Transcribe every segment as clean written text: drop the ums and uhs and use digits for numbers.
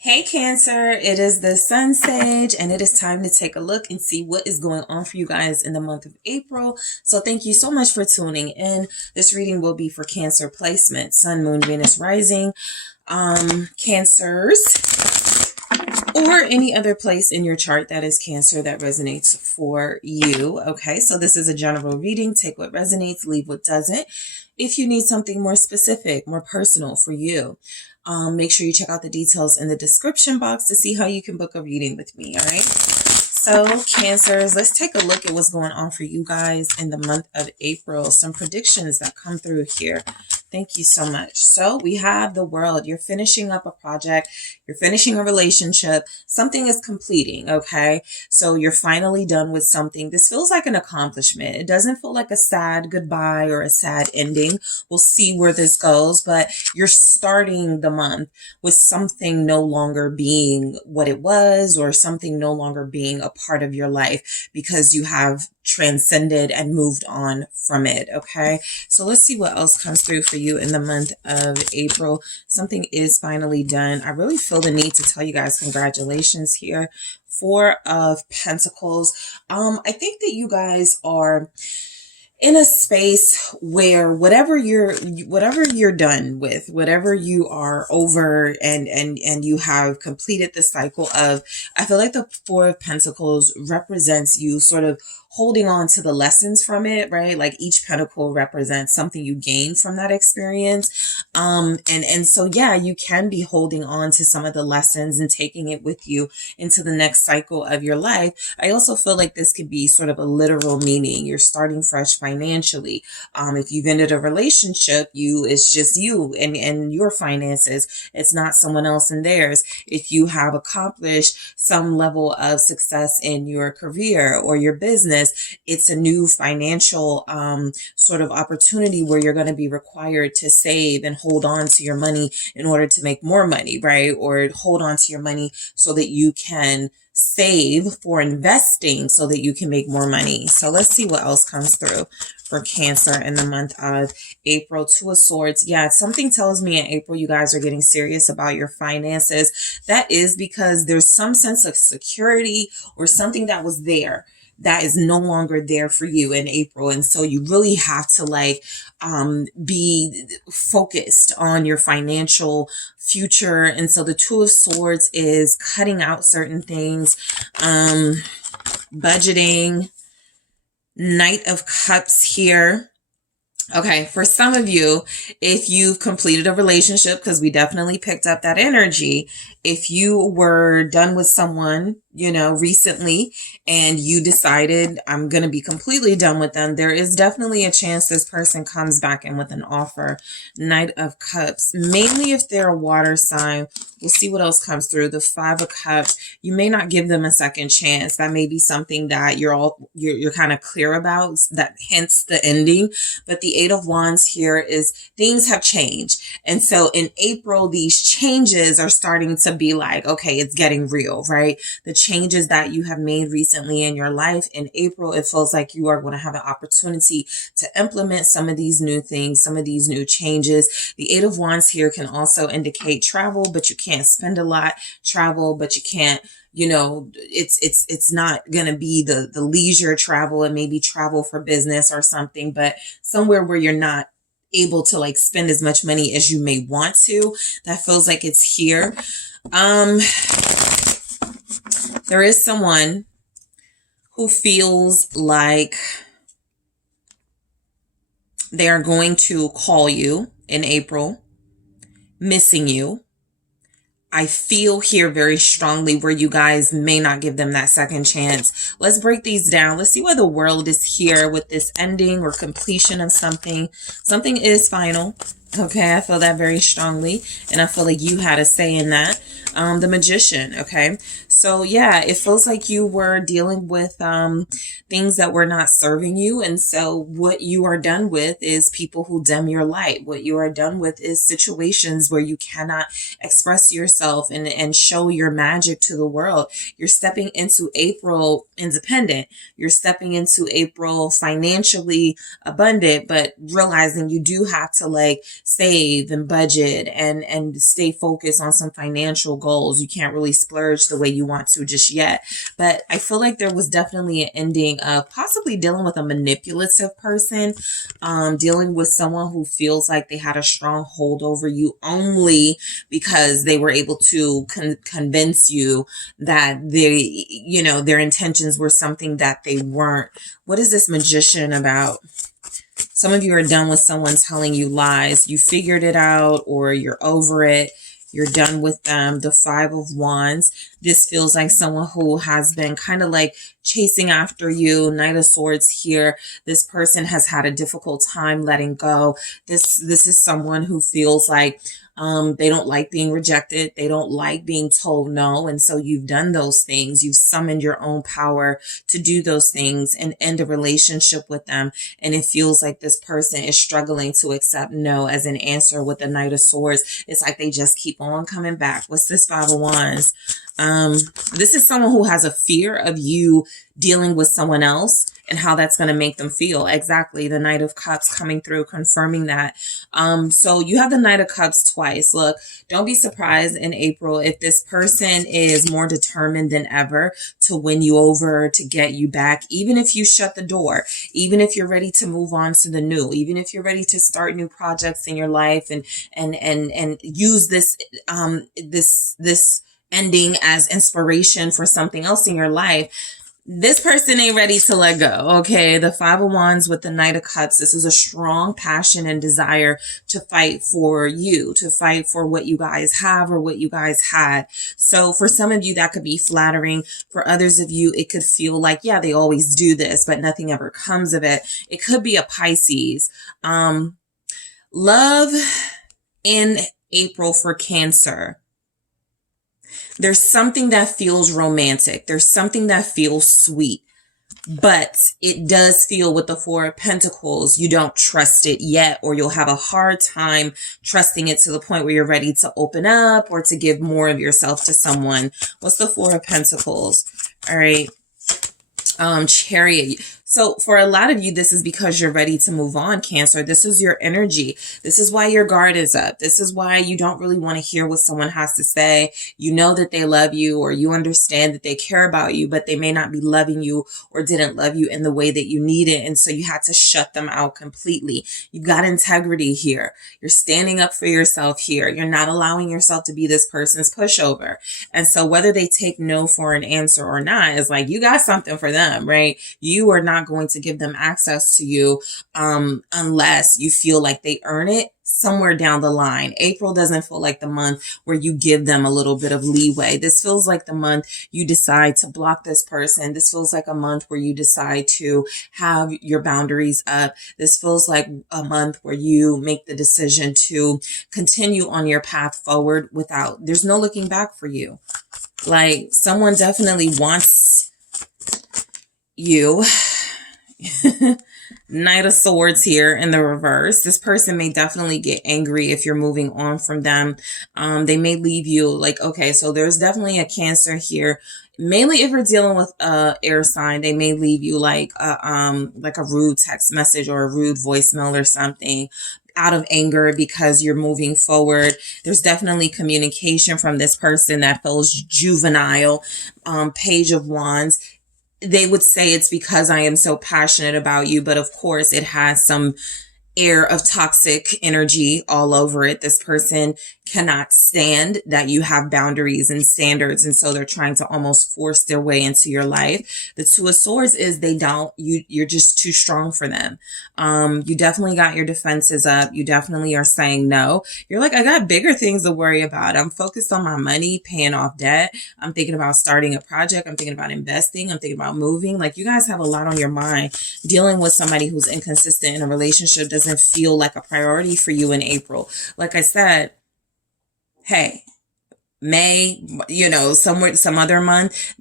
Hey Cancer, it is the SunSage and it is time to take a look and see what is going on for you guys in the month of April. So thank you so much for tuning in. This reading will be for Cancer placement, Sun, Moon, Venus, Rising, Cancers, or any other place in your chart that is Cancer that resonates for you. Okay, so this is a general reading. Take what resonates, leave what doesn't. If you need something more specific, more personal for you, make sure you check out the details in the description box to see how you can book a reading with me, all right? So, Cancers, let's take a look at what's going on for you guys in the month of April. Some predictions that come through here. Thank you so much. So we have the World. You're finishing up a project. You're finishing a relationship. Something is completing, okay? So you're finally done with something. This feels like an accomplishment. It doesn't feel like a sad goodbye or a sad ending. We'll see where this goes, but you're starting the month with something no longer being what it was or something no longer being a part of your life because you have transcended and moved on from it. Okay, so let's see what else comes through for you in the month of April. Something is finally done. I really feel the need to tell you guys congratulations here. Four of Pentacles. I think that you guys are in a space where whatever you're done with, whatever you are over and you have completed the cycle of, I feel like the Four of Pentacles represents you sort of holding on to the lessons from it, right? Like each pentacle represents something you gained from that experience. And so, yeah, you can be holding on to some of the lessons and taking it with you into the next cycle of your life. I also feel like this could be sort of a literal meaning. You're starting fresh financially. If you've ended a relationship, it's just you and your finances. It's not someone else and theirs. If you have accomplished some level of success in your career or your business, it's a new financial sort of opportunity where you're going to be required to save and hold on to your money in order to make more money, right? Or hold on to your money so that you can save for investing so that you can make more money. So let's see what else comes through for Cancer in the month of April. Two of Swords. Yeah, something tells me in April you guys are getting serious about your finances. That is because there's some sense of security or something that was there that is no longer there for you in April. And so you really have to be focused on your financial future. And so the Two of Swords is cutting out certain things, budgeting. Knight of Cups here. Okay, for some of you, if you've completed a relationship, because we definitely picked up that energy, if you were done with someone, recently, and you decided I'm going to be completely done with them, there is definitely a chance this person comes back in with an offer. Knight of Cups, mainly if they're a water sign. We'll see what else comes through. The Five of Cups, you may not give them a second chance. That may be something that you're kind of clear about, that hence the ending. But the Eight of Wands here is things have changed. And so in April, these changes are starting to be like, okay, it's getting real, right? The changes that you have made recently in your life, in April, it feels like you are going to have an opportunity to implement some of these new things, some of these new changes. The Eight of Wands here can also indicate travel, but you can't spend a lot. Travel, but you can't, it's not going to be the leisure travel. It may be travel for business or something, but somewhere where you're not able to spend as much money as you may want to. That feels like it's here. There is someone who feels like they are going to call you in April, missing you. I feel here very strongly where you guys may not give them that second chance. Let's break these down. Let's see why the World is here with this ending or completion of something. Something is final. Okay, I feel that very strongly. And I feel like you had a say in that. The Magician, okay? So yeah, it feels like you were dealing with things that were not serving you. And so what you are done with is people who dim your light. What you are done with is situations where you cannot express yourself and show your magic to the world. You're stepping into April independent. You're stepping into April financially abundant, but realizing you do have to like save and budget and stay focused on some financial goals. You can't really splurge the way you want to just yet. But I feel like there was definitely an ending of possibly dealing with a manipulative person, dealing with someone who feels like they had a strong hold over you only because they were able to convince you that they, you know, their intentions were something that they weren't. What is this magician about? Some of you are done with someone telling you lies. You figured it out or you're over it. You're done with them. The Five of Wands. This feels like someone who has been kind of like chasing after you. Knight of Swords here. This person has had a difficult time letting go. This is someone who feels like they don't like being rejected. They don't like being told no. And so you've done those things. You've summoned your own power to do those things and end a relationship with them. And it feels like this person is struggling to accept no as an answer with the Knight of Swords. It's like they just keep on coming back. What's this Five of Wands? This is someone who has a fear of you dealing with someone else and how that's going to make them feel. Exactly. The Knight of Cups coming through, confirming that. So you have the Knight of Cups twice. Look, don't be surprised in April if this person is more determined than ever to win you over, to get you back, even if you shut the door, even if you're ready to move on to the new, even if you're ready to start new projects in your life and use this, this ending as inspiration for something else in your life. This person ain't ready to let go, okay? The Five of Wands with the Knight of Cups. This is a strong passion and desire to fight for you, to fight for what you guys have or what you guys had. So for some of you, that could be flattering. For others of you, it could feel like, yeah, they always do this, but nothing ever comes of it. It could be a Pisces. Love in April for Cancer. There's something that feels romantic. There's something that feels sweet, but it does feel with the Four of Pentacles, you don't trust it yet, or you'll have a hard time trusting it to the point where you're ready to open up or to give more of yourself to someone. What's the Four of Pentacles? All right. Chariot. So for a lot of you, this is because you're ready to move on, Cancer. This is your energy. This is why your guard is up. This is why you don't really want to hear what someone has to say. You know that they love you, or you understand that they care about you, but they may not be loving you or didn't love you in the way that you need it. And so you had to shut them out completely. You've got integrity here. You're standing up for yourself here. You're not allowing yourself to be this person's pushover. And so whether they take no for an answer or not, is like, you got something for them, right? You are not going to give them access to you unless you feel like they earn it somewhere down the line. April doesn't feel like the month where you give them a little bit of leeway. This feels like the month you decide to block this person. This feels like a month where you decide to have your boundaries up. This feels like a month where you make the decision to continue on your path forward without, there's no looking back for you. Like, someone definitely wants you. Knight of Swords here in the reverse. This person may definitely get angry if you're moving on from them. They may leave you like, okay, so there's definitely a Cancer here. Mainly if you're dealing with air sign, they may leave you like a rude text message or a rude voicemail or something out of anger because you're moving forward. There's definitely communication from this person that feels juvenile. Page of Wands. They would say it's because I am so passionate about you, but of course it has some air of toxic energy all over it. This person cannot stand that you have boundaries and standards, and so they're trying to almost force their way into your life. The Two of Swords is you're just too strong for them. You definitely got your defenses up. You definitely are saying no. You're like, I got bigger things to worry about. I'm focused on my money, paying off debt. I'm thinking about starting a project. I'm thinking about investing. I'm thinking about moving. Like, you guys have a lot on your mind. Dealing with somebody who's inconsistent in a relationship doesn't feel like a priority for you in April. Like I said, hey, May, somewhere, some other month,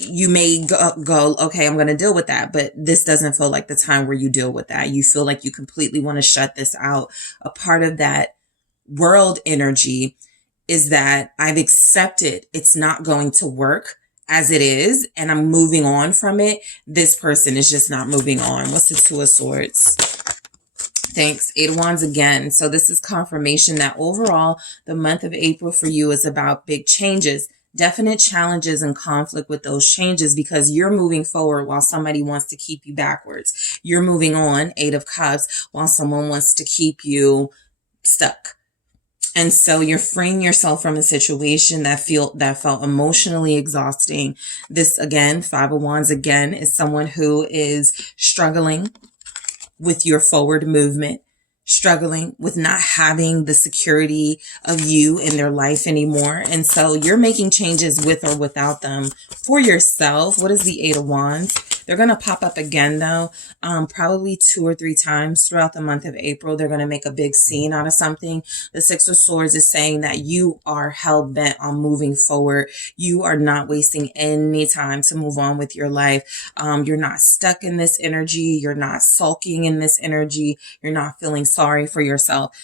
you may go, okay, I'm going to deal with that. But this doesn't feel like the time where you deal with that. You feel like you completely want to shut this out. A part of that world energy is that I've accepted it's not going to work as it is, and I'm moving on from it. This person is just not moving on. What's the Two of Swords? Thanks. Eight of Wands again. So this is confirmation that overall, the month of April for you is about big changes, definite challenges and conflict with those changes, because you're moving forward while somebody wants to keep you backwards. You're moving on, Eight of Cups, while someone wants to keep you stuck. And so you're freeing yourself from a situation that felt emotionally exhausting. This again, Five of Wands again, is someone who is struggling with your forward movement, struggling with not having the security of you in their life anymore. And so you're making changes with or without them for yourself. What is the Eight of Wands? They're going to pop up again, though, probably 2 or 3 times throughout the month of April. They're going to make a big scene out of something. The Six of Swords is saying that you are hell-bent on moving forward. You are not wasting any time to move on with your life. You're not stuck in this energy. You're not sulking in this energy. You're not feeling sorry for yourself.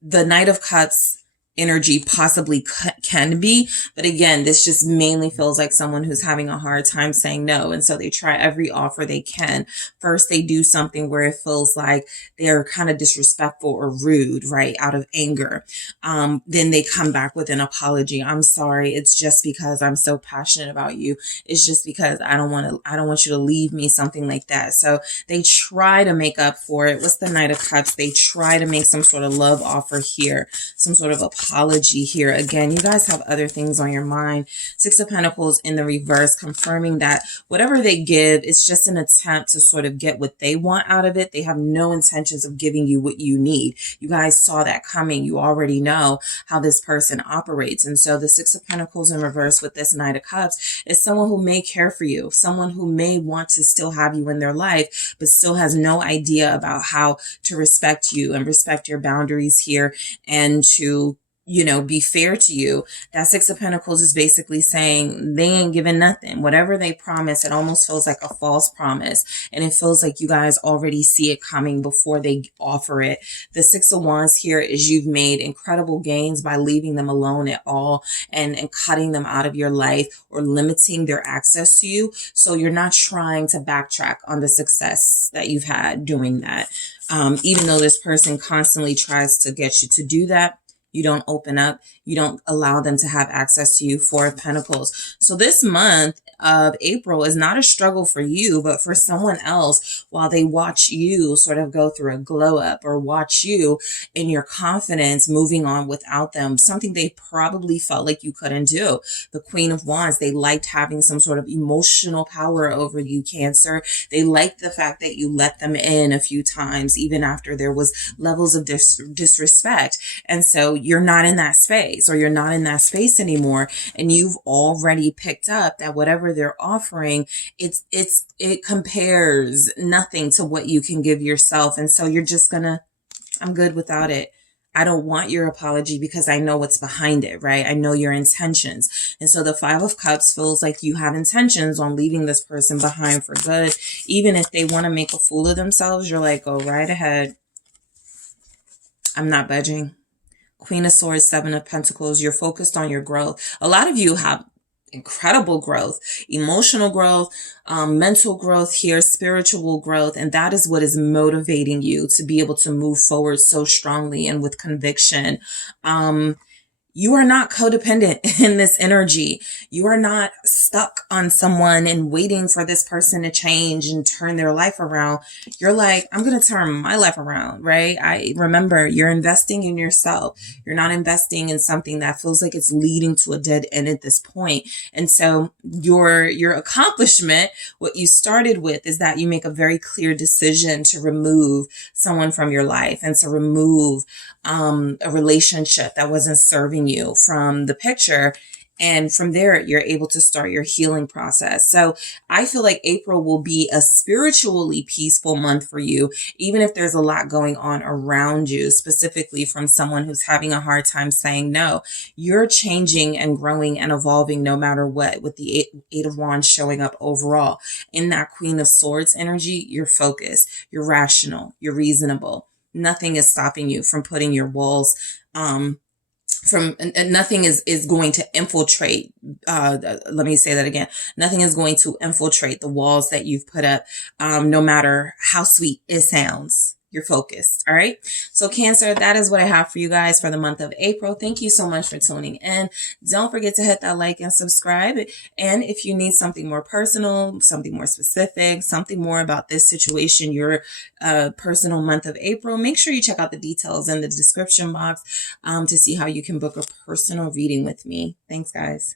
The Knight of Cups energy possibly can be, but again, this just mainly feels like someone who's having a hard time saying no, and so they try every offer they can. First, they do something where it feels like they're kind of disrespectful or rude, right, out of anger. Then they come back with an apology. I'm sorry, it's just because I'm so passionate about you. It's just because I don't want you to leave me, something like that. So they try to make up for it. What's the Knight of Cups? They try to make some sort of love offer here, some sort of apology here. Again, you guys have other things on your mind. Six of Pentacles in the reverse, confirming that whatever they give, it's just an attempt to sort of get what they want out of it. They have no intentions of giving you what you need. You guys saw that coming. You already know how this person operates. And so the Six of Pentacles in reverse with this Knight of Cups is someone who may care for you, someone who may want to still have you in their life, but still has no idea about how to respect you and respect your boundaries here, and to be fair to you. That Six of Pentacles is basically saying they ain't giving nothing. Whatever they promise, it almost feels like a false promise. And it feels like you guys already see it coming before they offer it. The Six of Wands here is you've made incredible gains by leaving them alone at all, and cutting them out of your life or limiting their access to you. So you're not trying to backtrack on the success that you've had doing that. Even though this person constantly tries to get you to do that, you don't open up. You don't allow them to have access to you. Four of Pentacles. So this month of April is not a struggle for you, but for someone else, while they watch you sort of go through a glow up, or watch you in your confidence moving on without them, something they probably felt like you couldn't do. The Queen of Wands, they liked having some sort of emotional power over you, Cancer. They liked the fact that you let them in a few times, even after there was levels of disrespect. And so you're not in that space, or you're not in that space anymore. And you've already picked up that whatever they're offering, it compares nothing to what you can give yourself. And so you're just I'm good without it. I don't want your apology because I know what's behind it, right? I know your intentions. And so the Five of Cups feels like you have intentions on leaving this person behind for good. Even if they want to make a fool of themselves, you're like, go right ahead. I'm not budging. Queen of Swords, Seven of Pentacles, you're focused on your growth. A lot of you have incredible growth, emotional growth, mental growth here, spiritual growth. And that is what is motivating you to be able to move forward so strongly and with conviction. You are not codependent in this energy. You are not stuck on someone and waiting for this person to change and turn their life around. You're like, I'm going to turn my life around, right? Remember, you're investing in yourself. You're not investing in something that feels like it's leading to a dead end at this point. And so your accomplishment, what you started with, is that you make a very clear decision to remove someone from your life and to remove a relationship that wasn't serving you from the picture. And from there, you're able to start your healing process. So I feel like April will be a spiritually peaceful month for you, even if there's a lot going on around you, specifically from someone who's having a hard time saying no. You're changing and growing and evolving no matter what, with the Eight of Wands showing up overall. In that Queen of Swords energy, you're focused, you're rational, you're reasonable. Nothing is stopping you from putting your walls, and nothing is going to infiltrate, let me say that again, nothing is going to infiltrate the walls that you've put up, no matter how sweet it sounds. You're focused. All right. So Cancer, that is what I have for you guys for the month of April. Thank you so much for tuning in. Don't forget to hit that like and subscribe. And if you need something more personal, something more specific, something more about this situation, your personal month of April, make sure you check out the details in the description box to see how you can book a personal reading with me. Thanks, guys.